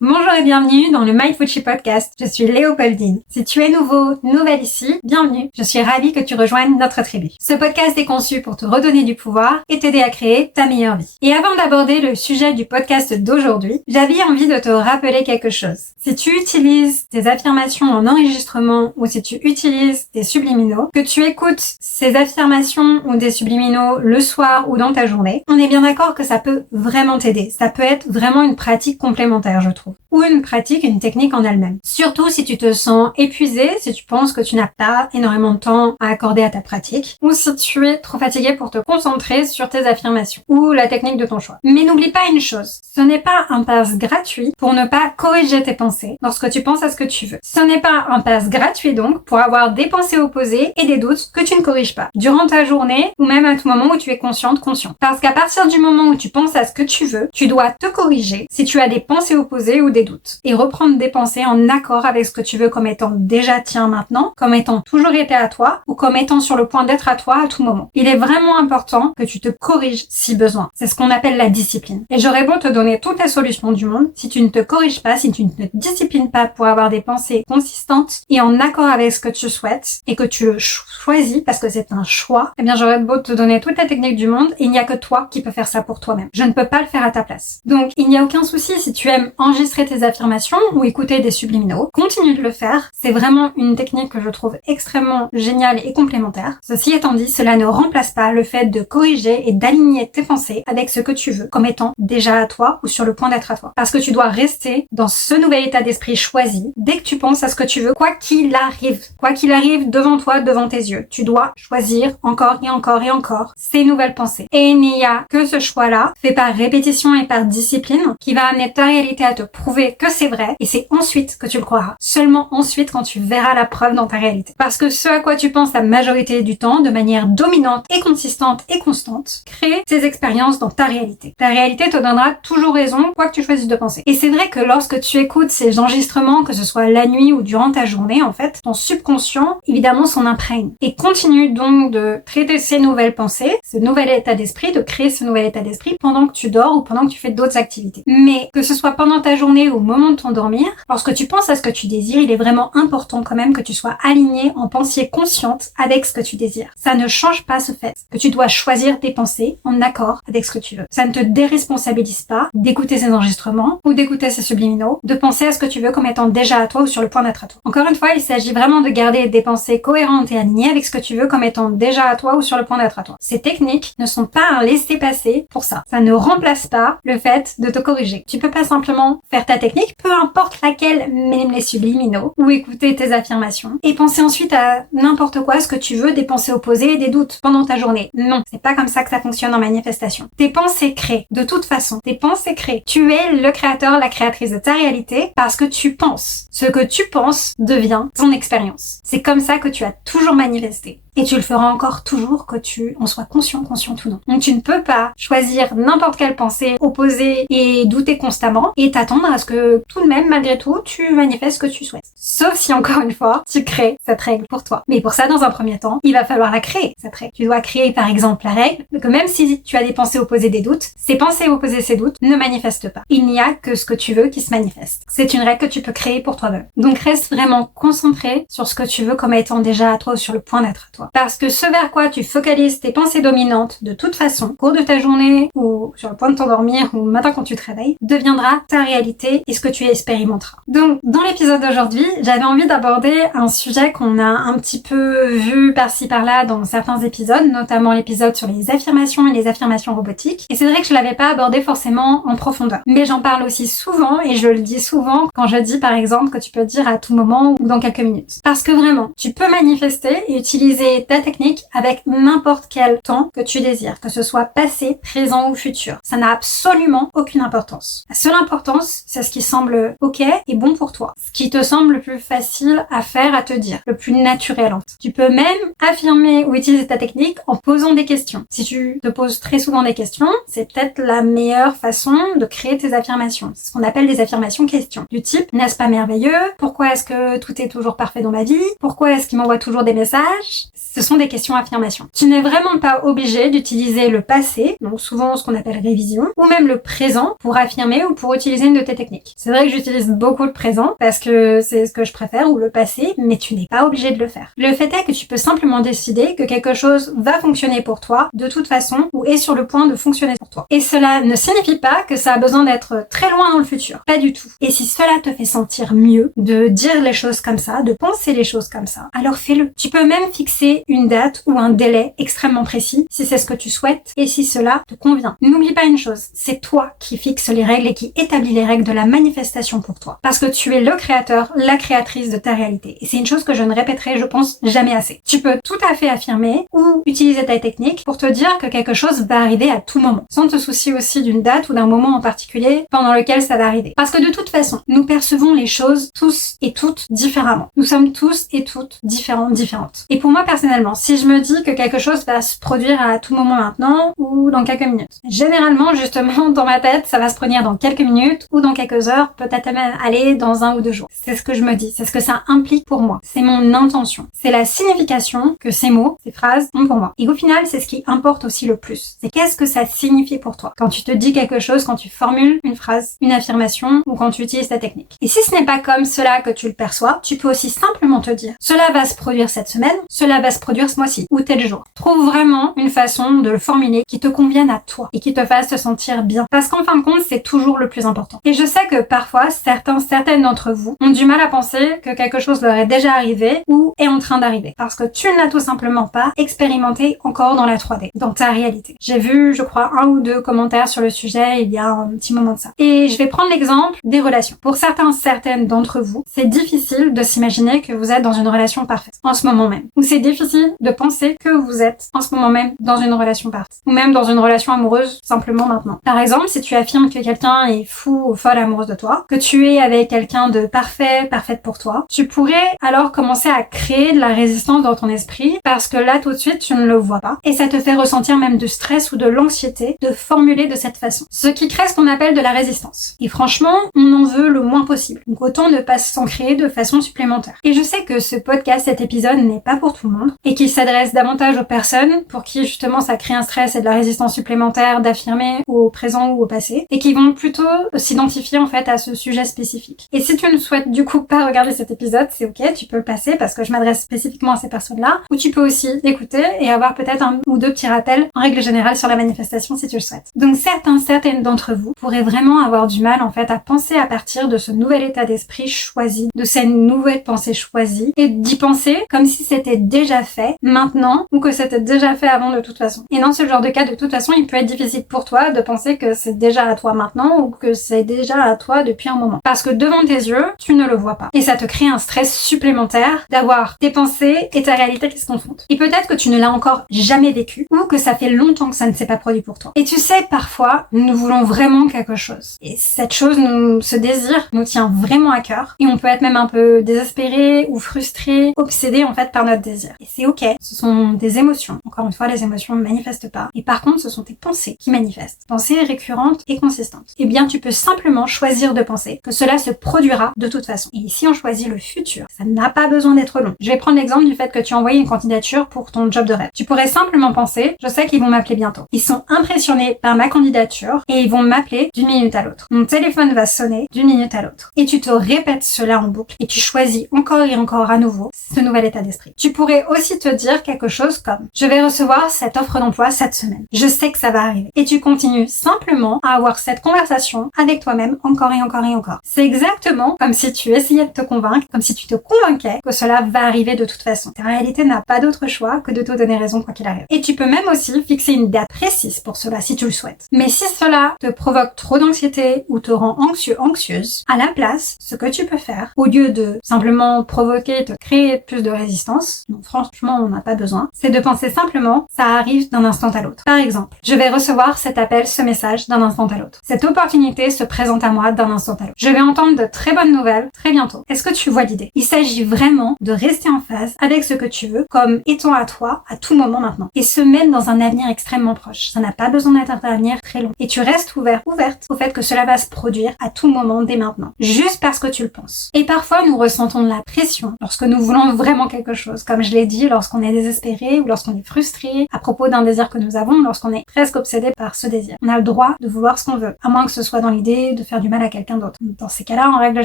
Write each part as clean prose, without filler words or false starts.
Bonjour et bienvenue dans le MyFuchi Podcast. Je suis Léopoldine. Si tu es nouveau, nouvelle ici, bienvenue. Je suis ravie que tu rejoignes notre tribu. Ce podcast est conçu pour te redonner du pouvoir et t'aider à créer ta meilleure vie. Et avant d'aborder le sujet du podcast d'aujourd'hui, j'avais envie de te rappeler quelque chose. Si tu utilises tes affirmations en enregistrement ou si tu utilises des subliminaux, que tu écoutes ces affirmations ou des subliminaux le soir ou dans ta journée, on est bien d'accord que ça peut vraiment t'aider. Ça peut être vraiment une pratique complémentaire, je trouve. Ou une pratique, une technique en elle-même. Surtout si tu te sens épuisé, si tu penses que tu n'as pas énormément de temps à accorder à ta pratique, ou si tu es trop fatigué pour te concentrer sur tes affirmations, ou la technique de ton choix. Mais n'oublie pas une chose, ce n'est pas un pass gratuit pour ne pas corriger tes pensées lorsque tu penses à ce que tu veux. Ce n'est pas un pass gratuit donc pour avoir des pensées opposées et des doutes que tu ne corriges pas, durant ta journée ou même à tout moment où tu es conscient. Parce qu'à partir du moment où tu penses à ce que tu veux, tu dois te corriger si tu as des pensées opposées ou des doutes. Et reprendre des pensées en accord avec ce que tu veux comme étant déjà tien maintenant, comme étant toujours été à toi, ou comme étant sur le point d'être à toi à tout moment. Il est vraiment important que tu te corriges si besoin. C'est ce qu'on appelle la discipline. Et j'aurais beau te donner toutes les solutions du monde, si tu ne te corriges pas, si tu ne te disciplines pas pour avoir des pensées consistantes et en accord avec ce que tu souhaites, et que tu le choisis parce que c'est un choix, eh bien j'aurais beau te donner toutes les techniques du monde, il n'y a que toi qui peux faire ça pour toi-même. Je ne peux pas le faire à ta place. Donc il n'y a aucun souci si tu aimes enregistrer tes affirmations ou écouter des subliminaux. Continue de le faire. C'est vraiment une technique que je trouve extrêmement géniale et complémentaire. Ceci étant dit, cela ne remplace pas le fait de corriger et d'aligner tes pensées avec ce que tu veux comme étant déjà à toi ou sur le point d'être à toi. Parce que tu dois rester dans ce nouvel état d'esprit choisi dès que tu penses à ce que tu veux, quoi qu'il arrive. Quoi qu'il arrive devant toi, devant tes yeux. Tu dois choisir encore et encore et encore ces nouvelles pensées. Et il n'y a que ce choix-là, fait par répétition et par discipline, qui va amener ta réalité à te prouver que c'est vrai, et c'est ensuite que tu le croiras. Seulement ensuite quand tu verras la preuve dans ta réalité. Parce que ce à quoi tu penses la majorité du temps, de manière dominante et consistante et constante, crée ces expériences dans ta réalité. Ta réalité te donnera toujours raison, quoi que tu choisisses de penser. Et c'est vrai que lorsque tu écoutes ces enregistrements, que ce soit la nuit ou durant ta journée, en fait, ton subconscient, évidemment, s'en imprègne. Et continue donc de traiter ces nouvelles pensées, ce nouvel état d'esprit, de créer ce nouvel état d'esprit pendant que tu dors ou pendant que tu fais d'autres activités. Mais que ce soit pendant ta journée ou au moment de t'endormir, lorsque tu penses à ce que tu désires, il est vraiment important quand même que tu sois aligné en pensée consciente avec ce que tu désires. Ça ne change pas ce fait que tu dois choisir tes pensées en accord avec ce que tu veux. Ça ne te déresponsabilise pas d'écouter ces enregistrements ou d'écouter ces subliminaux, de penser à ce que tu veux comme étant déjà à toi ou sur le point d'être à toi. Encore une fois, il s'agit vraiment de garder des pensées cohérentes et alignées avec ce que tu veux comme étant déjà à toi ou sur le point d'être à toi. Ces techniques ne sont pas un laisser-passer pour ça. Ça ne remplace pas le fait de te corriger. Tu peux pas simplement faire ta technique, peu importe laquelle, même les subliminaux, ou écouter tes affirmations, et penser ensuite à n'importe quoi, ce que tu veux, des pensées opposées et des doutes pendant ta journée. Non, c'est pas comme ça que ça fonctionne en manifestation. Tes pensées créent, de toute façon, tes pensées créent. Tu es le créateur, la créatrice de ta réalité parce que tu penses. Ce que tu penses devient ton expérience. C'est comme ça que tu as toujours manifesté. Et tu le feras encore toujours que tu en sois conscient ou non. Donc tu ne peux pas choisir n'importe quelle pensée opposée et douter constamment et t'attendre à ce que tout de même, malgré tout, tu manifestes ce que tu souhaites. Sauf si, encore une fois, tu crées cette règle pour toi. Mais pour ça, dans un premier temps, il va falloir la créer, cette règle. Tu dois créer, par exemple, la règle que même si tu as des pensées opposées, des doutes, ces pensées opposées, ces doutes ne manifestent pas. Il n'y a que ce que tu veux qui se manifeste. C'est une règle que tu peux créer pour toi-même. Donc reste vraiment concentré sur ce que tu veux comme étant déjà à toi ou sur le point d'être à toi. Parce que ce vers quoi tu focalises tes pensées dominantes, de toute façon, au cours de ta journée ou sur le point de t'endormir ou le matin quand tu te réveilles, deviendra ta réalité et ce que tu expérimenteras. Donc, dans l'épisode d'aujourd'hui, j'avais envie d'aborder un sujet qu'on a un petit peu vu par-ci par-là dans certains épisodes, notamment l'épisode sur les affirmations et les affirmations robotiques. Et c'est vrai que je l'avais pas abordé forcément en profondeur. Mais j'en parle aussi souvent et je le dis souvent quand je dis par exemple que tu peux dire à tout moment ou dans quelques minutes. Parce que vraiment, tu peux manifester et utiliser ta technique avec n'importe quel temps que tu désires, que ce soit passé, présent ou futur. Ça n'a absolument aucune importance. La seule importance, c'est ce qui semble ok et bon pour toi. Ce qui te semble le plus facile à faire, à te dire, le plus naturel en fait. Tu peux même affirmer ou utiliser ta technique en posant des questions. Si tu te poses très souvent des questions, c'est peut-être la meilleure façon de créer tes affirmations. C'est ce qu'on appelle des affirmations questions. Du type, n'est-ce pas merveilleux? Pourquoi est-ce que tout est toujours parfait dans ma vie? Pourquoi est-ce qu'il m'envoie toujours des messages? Ce sont des questions-affirmations. Tu n'es vraiment pas obligé d'utiliser le passé, donc souvent ce qu'on appelle révision, ou même le présent pour affirmer ou pour utiliser une de tes techniques. C'est vrai que j'utilise beaucoup le présent parce que c'est ce que je préfère, ou le passé, mais tu n'es pas obligé de le faire. Le fait est que tu peux simplement décider que quelque chose va fonctionner pour toi de toute façon ou est sur le point de fonctionner pour toi. Et cela ne signifie pas que ça a besoin d'être très loin dans le futur. Pas du tout. Et si cela te fait sentir mieux de dire les choses comme ça, de penser les choses comme ça, alors fais-le. Tu peux même fixer une date ou un délai extrêmement précis si c'est ce que tu souhaites et si cela te convient. N'oublie pas une chose, c'est toi qui fixes les règles et qui établis les règles de la manifestation pour toi. Parce que tu es le créateur, la créatrice de ta réalité. Et c'est une chose que je ne répéterai, je pense, jamais assez. Tu peux tout à fait affirmer ou utiliser ta technique pour te dire que quelque chose va arriver à tout moment, sans te soucier aussi d'une date ou d'un moment en particulier pendant lequel ça va arriver. Parce que de toute façon, nous percevons les choses tous et toutes différemment. Nous sommes tous et toutes différentes. Et pour moi personnellement, si je me dis que quelque chose va se produire à tout moment maintenant ou dans quelques minutes, généralement justement dans ma tête, ça va se produire dans quelques minutes ou dans quelques heures, peut-être même aller dans 1 ou 2 jours. C'est ce que je me dis, c'est ce que ça implique pour moi. C'est mon intention. C'est la signification que ces mots, ces phrases ont pour moi. Et au final, c'est ce qui importe aussi le plus. C'est qu'est-ce que ça signifie pour toi quand tu te dis quelque chose, quand tu formules une phrase, une affirmation ou quand tu utilises ta technique. Et si ce n'est pas comme cela que tu le perçois, tu peux aussi simplement te dire cela va se produire cette semaine, cela va se produire ce mois-ci ou tel jour. Trouve vraiment une façon de le formuler qui te convienne à toi et qui te fasse te sentir bien. Parce qu'en fin de compte, c'est toujours le plus important. Et je sais que parfois, certaines d'entre vous ont du mal à penser que quelque chose leur est déjà arrivé ou est en train d'arriver. Parce que tu ne l'as tout simplement pas expérimenté encore dans la 3D, dans ta réalité. J'ai vu, je crois, 1 ou 2 commentaires sur le sujet il y a un petit moment de ça. Et je vais prendre l'exemple des relations. Pour certaines d'entre vous, c'est difficile de s'imaginer que vous êtes dans une relation parfaite en ce moment même. Ou c'est difficile de penser que vous êtes en ce moment même dans une relation parfaite. Ou même dans une relation amoureuse simplement maintenant. Par exemple, si tu affirmes que quelqu'un est fou ou folle amoureuse de toi, que tu es avec quelqu'un de parfaite pour toi, tu pourrais alors commencer à créer de la résistance dans ton esprit parce que là tout de suite tu ne le vois pas et ça te fait ressentir même du stress ou de l'anxiété de formuler de cette façon. Ce qui crée ce qu'on appelle de la résistance. Et franchement, on en veut le moins possible. Donc autant ne pas s'en créer de façon supplémentaire. Et je sais que ce podcast, cet épisode n'est pas pour tout le monde et qu'il s'adresse davantage aux personnes pour qui justement ça crée un stress et de la résistance supplémentaire d'affirmer au présent ou au passé et qui vont plutôt s'identifier en fait à ce sujet spécifique. Et si tu ne souhaites du coup pas regarder cet épisode, c'est ok, tu peux le passer parce que je m'adresse spécifiquement à ces personnes-là, ou tu peux aussi l'écouter et avoir peut-être 1 ou 2 petits rappels en règle générale sur la manifestation si tu le souhaites. Donc certaines d'entre vous pourraient vraiment avoir du mal en fait à penser à partir de ce nouvel état d'esprit choisi, de cette nouvelle pensée choisie et d'y penser comme si c'était déjà fait maintenant ou que c'était déjà fait avant de toute façon. Et dans ce genre de cas, de toute façon, il peut être difficile pour toi de penser que c'est déjà à toi maintenant ou que c'est déjà à toi depuis un moment. Parce que devant tes yeux, tu ne le vois pas. Et ça te crée un stress supplémentaire d'avoir tes pensées et ta réalité qui se confondent. Et peut-être que tu ne l'as encore jamais vécu ou que ça fait longtemps que ça ne s'est pas produit pour toi. Et tu sais, parfois, nous voulons vraiment quelque chose. Et cette chose, ce désir nous tient vraiment à cœur. Et on peut être même un peu désespéré ou frustré, obsédé en fait par notre désir. Et c'est ok. Ce sont des émotions. Encore une fois, les émotions ne manifestent pas. Et par contre, ce sont tes pensées qui manifestent. Pensées récurrentes et consistantes. Eh bien, tu peux simplement choisir de penser que cela se produira de toute façon. Et ici, on choisit le futur. Ça n'a pas besoin d'être long. Je vais prendre l'exemple du fait que tu as envoyé une candidature pour ton job de rêve. Tu pourrais simplement penser, je sais qu'ils vont m'appeler bientôt. Ils sont impressionnés par ma candidature et ils vont m'appeler d'une minute à l'autre. Mon téléphone va sonner d'une minute à l'autre. Et tu te répètes cela en boucle et tu choisis encore et encore à nouveau ce nouvel état d'esprit. Tu pourrais aussi te dire quelque chose comme, je vais recevoir cette offre d'emploi cette semaine. Je sais que ça va arriver. Et tu continues simplement à avoir cette conversation avec toi-même encore et encore et encore. C'est exactement comme si tu essayais de te convaincre, comme si tu te convainquais que cela va arriver de toute façon. Ta réalité n'a pas d'autre choix que de te donner raison quoi qu'il arrive. Et tu peux même aussi fixer une date précise pour cela si tu le souhaites. Mais si cela te provoque trop d'anxiété ou te rend anxieuse, à la place, ce que tu peux faire, au lieu de simplement provoquer, te créer plus de résistance, donc franchement on n'a pas besoin, c'est de penser simplement, ça arrive d'un instant à l'autre. Par exemple, je vais recevoir cet appel, ce message d'un instant à l'autre. Cette opportunité se présente à moi d'un instant à l'autre. Je vais entendre de très bonnes nouvelles très bientôt. Est-ce que tu vois l'idée? Il s'agit vraiment de rester en phase avec ce que tu veux comme étant à toi à tout moment maintenant. Et se mettre dans un avenir extrêmement proche. Ça n'a pas besoin d'être un avenir très long. Et tu restes ouverte au fait que cela va se produire à tout moment dès maintenant. Juste parce que tu le penses. Et parfois nous ressentons de la pression lorsque nous voulons vraiment quelque chose, comme je l'ai dit lorsqu'on est désespéré ou lorsqu'on est frustré à propos d'un désir que nous avons, lorsqu'on est presque obsédé par ce désir. On a le droit de vouloir ce qu'on veut, à moins que ce soit dans l'idée de faire du mal à quelqu'un d'autre. Dans ces cas-là, en règle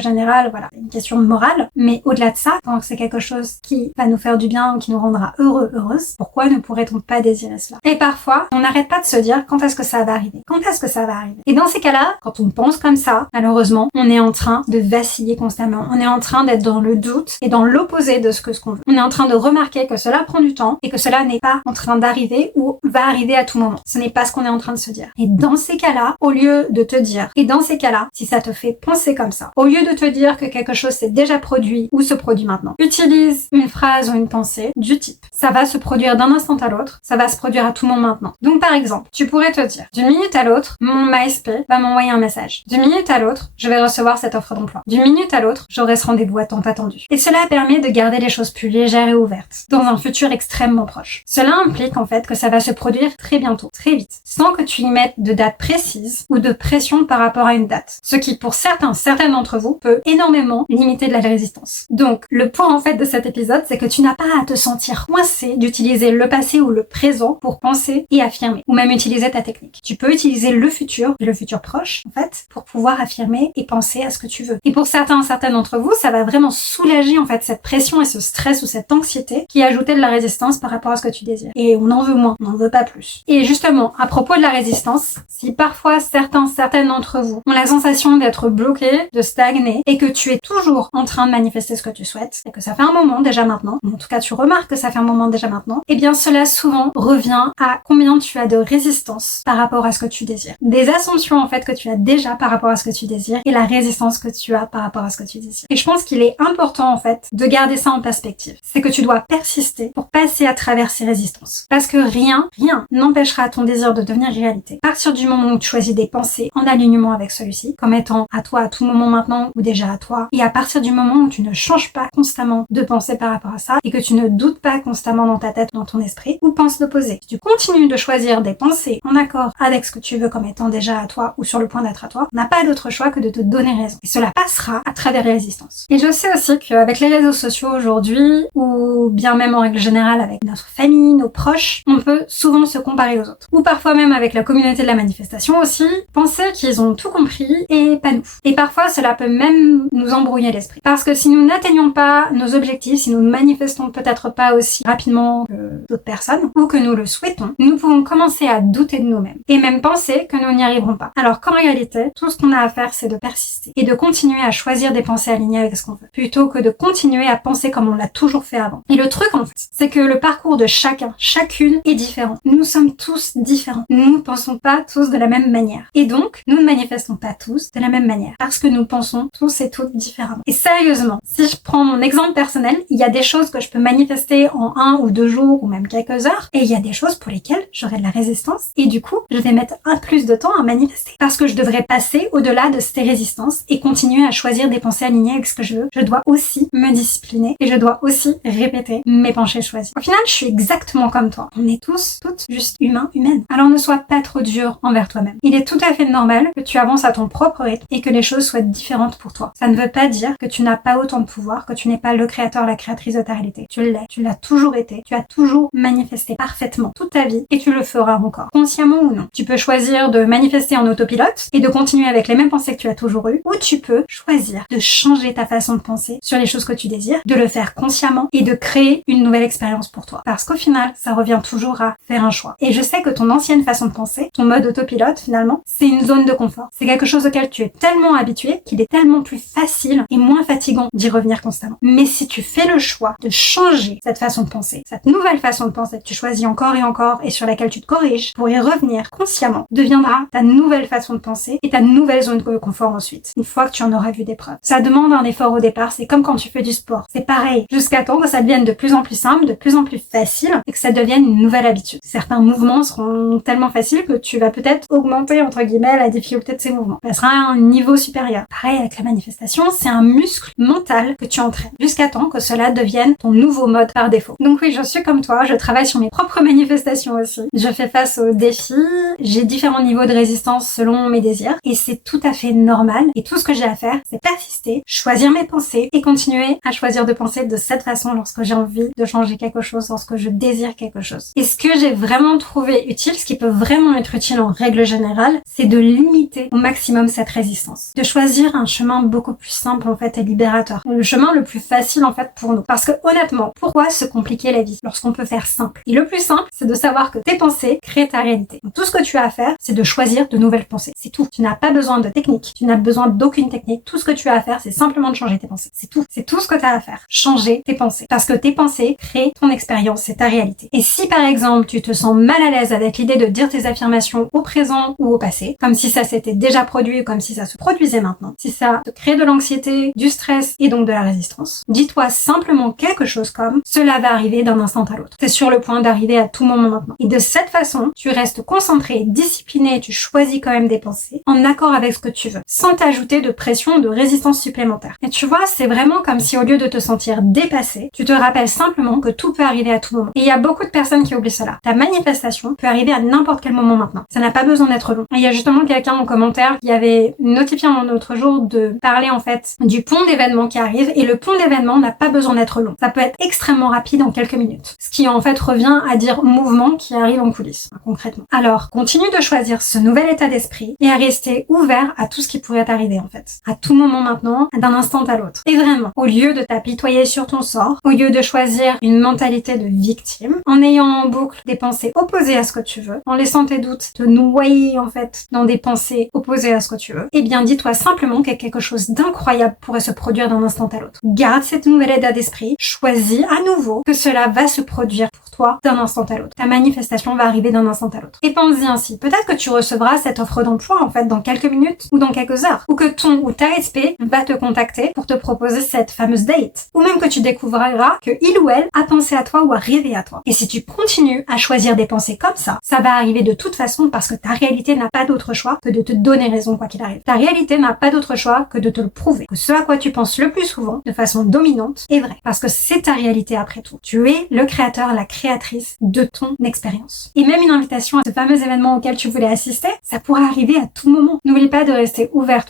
générale, voilà, c'est une question de morale, mais au-delà de ça, quand c'est quelque chose qui va nous faire du bien ou qui nous rendra heureux, heureuse, pourquoi ne pourrait-on pas désirer cela? Et parfois, on n'arrête pas de se dire quand est-ce que ça va arriver? Quand est-ce que ça va arriver? Et dans ces cas-là, quand on pense comme ça, malheureusement, on est en train de vaciller constamment. On est en train d'être dans le doute et dans l'opposé de ce qu'on veut. On est en train de remarquer que cela prend du temps et que cela n'est pas en train d'arriver ou va arriver à tout moment. Ce n'est pas ce qu'on est en train de se dire. Et dans ces cas-là, au lieu de te dire, et dans ces cas-là, si ça te fait penser comme ça, au lieu de te dire que quelque chose s'est déjà produit ou se produit maintenant, utilise une phrase ou une pensée du type. Ça va se produire d'un instant à l'autre, ça va se produire à tout moment maintenant. Donc par exemple, tu pourrais te dire, d'une minute à l'autre, mon MySP va m'envoyer un message. D'une minute à l'autre, je vais recevoir cette offre d'emploi. D'une minute à l'autre, j'aurai ce rendez-vous tant attendu. Et cela permet de garder les choses plus légères et ouvertes, dans un futur extrêmement proche. Cela implique en fait que ça va se produire très bientôt, très vite, sans que tu y mettes de date précise ou de pression par rapport à une date. Ce qui, pour certaines d'entre vous, peut énormément limiter de la résistance. Donc, le point en fait de cet épisode, c'est que tu n'as pas à te sentir coincé d'utiliser le passé ou le présent pour penser et affirmer, ou même utiliser ta technique. Tu peux utiliser le futur et le futur proche, en fait, pour pouvoir affirmer et penser à ce que tu veux. Et pour certaines d'entre vous, ça va vraiment soulager en fait cette pression et ce stress ou cette anxiété qui ajoutait de la résistance par rapport à ce que tu désires. Et on en veut moins, on n'en veut pas plus. Et justement, à propos de la résistance, si parfois certaines d'entre vous ont la sensation d'être bloqués, de stagner, et que tu es toujours en train de manifester ce que tu souhaites, et que ça fait un moment déjà maintenant, ou en tout cas tu remarques que ça fait un moment déjà maintenant, eh bien cela souvent revient à combien tu as de résistance par rapport à ce que tu désires. Des assumptions en fait que tu as déjà par rapport à ce que tu désires et la résistance que tu as par rapport à ce que tu désires. Et je pense qu'il est important en fait de garder ça en perspective. C'est que tu dois persister pour passer à travers ces résistances. Parce que rien n'empêchera ton désir de devenir réalité. À partir du moment où tu choisis des pensées en alignement avec celui-ci, comme étant à toi à tout moment maintenant ou déjà à toi, et à partir du moment où tu ne changes pas constamment de pensée par rapport à ça et que tu ne doutes pas constamment dans ta tête ou dans ton esprit, ou penses l'opposé. Si tu continues de choisir des pensées en accord avec ce que tu veux comme étant déjà à toi ou sur le point d'être à toi, on n'a pas d'autre choix que de te donner raison. Et cela passera à travers les résistances. Et je sais aussi qu'avec les réseaux sociaux aujourd'hui, ou bien même en règle générale avec notre famille, nos proches, on peut souvent se comparer aux autres. Ou parfois même avec la communauté de la manifestation aussi, penser qu'ils ont tout compris et pas nous. Et parfois cela peut même nous embrouiller l'esprit. Parce que si nous n'atteignons pas nos objectifs, si nous ne manifestons peut-être pas aussi rapidement que d'autres personnes, ou que nous le souhaitons, nous pouvons commencer à douter de nous-mêmes. Et même penser que nous n'y arriverons pas. Alors qu'en réalité, tout ce qu'on a à faire, c'est de persister. Et de continuer à choisir des pensées alignées avec ce qu'on veut. Plutôt que de continuer à penser comme on l'a toujours fait avant. Et le truc, en fait, c'est que le parcours de chacune est différent. Nous sommes tous différents. Nous ne pensons pas tous de la même manière. Et donc, nous ne manifestons pas tous de la même manière. Parce que nous pensons tous et toutes différemment. Et sérieusement, si je prends mon exemple personnel, il y a des choses que je peux manifester en 1 ou 2 jours ou même quelques heures. Et il y a des choses pour lesquelles j'aurai de la résistance. Et du coup, je vais mettre un plus de temps à manifester. Parce que je devrais passer au-delà de ces résistances et continuer à choisir des pensées alignées avec ce que je veux. Je dois aussi me discipliner et je dois aussi répéter mes pensées choisies. Au final, je suis exactement comme toi. On est tous, toutes juste humains, humaines. Alors ne sois pas trop dur envers toi-même. Il est tout à fait normal que tu avances à ton propre rythme et que les choses soient différentes pour toi. Ça ne veut pas dire que tu n'as pas autant de pouvoir, que tu n'es pas le créateur, la créatrice de ta réalité. Tu l'es. Tu l'as toujours été. Tu as toujours manifesté parfaitement toute ta vie et tu le feras encore. Consciemment ou non. Tu peux choisir de manifester en autopilote et de continuer avec les mêmes pensées que tu as toujours eues, ou tu peux choisir de changer ta façon de penser sur les choses que tu désires, de le faire consciemment et de créer une nouvelle expérience pour toi. Parce qu'au final, ça revient toujours à faire un choix. Et je sais que ton ancienne façon de penser, ton mode autopilote finalement, c'est une zone de confort. C'est quelque chose auquel tu es tellement habitué qu'il est tellement plus facile et moins fatigant d'y revenir constamment. Mais si tu fais le choix de changer cette façon de penser, cette nouvelle façon de penser que tu choisis encore et sur laquelle tu te corriges pour y revenir consciemment, deviendra ta nouvelle façon de penser et ta nouvelle zone de confort ensuite, une fois que tu en auras vu des preuves. Ça demande un effort au départ, c'est comme quand tu fais du sport. C'est pareil, jusqu'à temps que ça devienne de plus en plus simple, de plus en plus facile et que ça devienne une nouvelle habitude. Certains mouvements seront tellement faciles que tu vas peut-être augmenter, entre guillemets, la difficulté de ces mouvements. Ça sera à un niveau supérieur. Pareil avec la manifestation, c'est un muscle mental que tu entraînes jusqu'à temps que cela devienne ton nouveau mode par défaut. Donc oui, je suis comme toi, je travaille sur mes propres manifestations aussi. Je fais face aux défis, j'ai différents niveaux de résistance selon mes désirs et c'est tout à fait normal. Et tout ce que j'ai à faire, c'est persister, choisir mes pensées et continuer à choisir de penser de cette façon lorsque j'ai envie envie de changer quelque chose, lorsque je désire quelque chose. Et ce que j'ai vraiment trouvé utile, ce qui peut vraiment être utile en règle générale, c'est de limiter au maximum cette résistance. De choisir un chemin beaucoup plus simple en fait et libérateur. Le chemin le plus facile en fait pour nous. Parce que honnêtement, pourquoi se compliquer la vie lorsqu'on peut faire simple? Et le plus simple, c'est de savoir que tes pensées créent ta réalité. Donc, tout ce que tu as à faire, c'est de choisir de nouvelles pensées. C'est tout. Tu n'as pas besoin de technique. Tu n'as besoin d'aucune technique. Tout ce que tu as à faire, c'est simplement de changer tes pensées. C'est tout. C'est tout ce que tu as à faire. Changer tes pensées. Parce que tes pensées créent ton expérience, c'est ta réalité. Et si par exemple, tu te sens mal à l'aise avec l'idée de dire tes affirmations au présent ou au passé, comme si ça s'était déjà produit, comme si ça se produisait maintenant, si ça te crée de l'anxiété, du stress et donc de la résistance, dis-toi simplement quelque chose comme « cela va arriver d'un instant à l'autre ». C'est sur le point d'arriver à tout moment maintenant. Et de cette façon, tu restes concentré, discipliné, tu choisis quand même des pensées en accord avec ce que tu veux, sans t'ajouter de pression, de résistance supplémentaire. Et tu vois, c'est vraiment comme si au lieu de te sentir dépassé, tu te rappelles simplement que tout peut arriver à tout moment. Et il y a beaucoup de personnes qui oublient cela. Ta manifestation peut arriver à n'importe quel moment maintenant. Ça n'a pas besoin d'être long. Et il y a justement quelqu'un en commentaire qui avait notifié un autre jour de parler en fait du pont d'événements qui arrive, et le pont d'événements n'a pas besoin d'être long. Ça peut être extrêmement rapide en quelques minutes. Ce qui en fait revient à dire mouvement qui arrive en coulisses, concrètement. Alors, continue de choisir ce nouvel état d'esprit et à rester ouvert à tout ce qui pourrait t'arriver en fait. À tout moment maintenant, d'un instant à l'autre. Et vraiment, au lieu de t'apitoyer sur ton sort, au lieu de choisir une mentalité de victime, en ayant en boucle des pensées opposées à ce que tu veux, en laissant tes doutes te noyer en fait dans des pensées opposées à ce que tu veux, eh bien dis-toi simplement que quelque chose d'incroyable pourrait se produire d'un instant à l'autre. Garde cette nouvelle état d'esprit, choisis à nouveau que cela va se produire pour toi d'un instant à l'autre. Ta manifestation va arriver d'un instant à l'autre. Et pense-y ainsi. Peut-être que tu recevras cette offre d'emploi en fait dans quelques minutes ou dans quelques heures, ou que ton ou ta SP va te contacter pour te proposer cette fameuse date, ou même que tu découvriras que il ou elle a pensé à toi ou a rêvé à toi. Et si tu continues à choisir des pensées comme ça va arriver de toute façon parce que ta réalité n'a pas d'autre choix que de te donner raison quoi qu'il arrive. Ta réalité n'a pas d'autre choix que de te le prouver. Que ce à quoi tu penses le plus souvent, de façon dominante, est vrai. Parce que c'est ta réalité après tout. Tu es le créateur, la créatrice de ton expérience. Et même une invitation à ce fameux événement auquel tu voulais assister, ça pourra arriver à tout moment. N'oublie pas de rester ouvert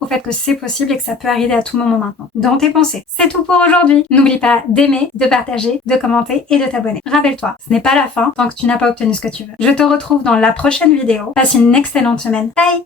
au fait que c'est possible et que ça peut arriver à tout moment maintenant. Dans tes pensées. C'est tout pour aujourd'hui. N'oublie pas d'aimer, de partager, de commenter et de t'abonner. Rappelle-toi, ce n'est pas la fin tant que tu n'as pas obtenu ce que tu veux. Je te retrouve dans la prochaine vidéo. Passe une excellente semaine. Bye!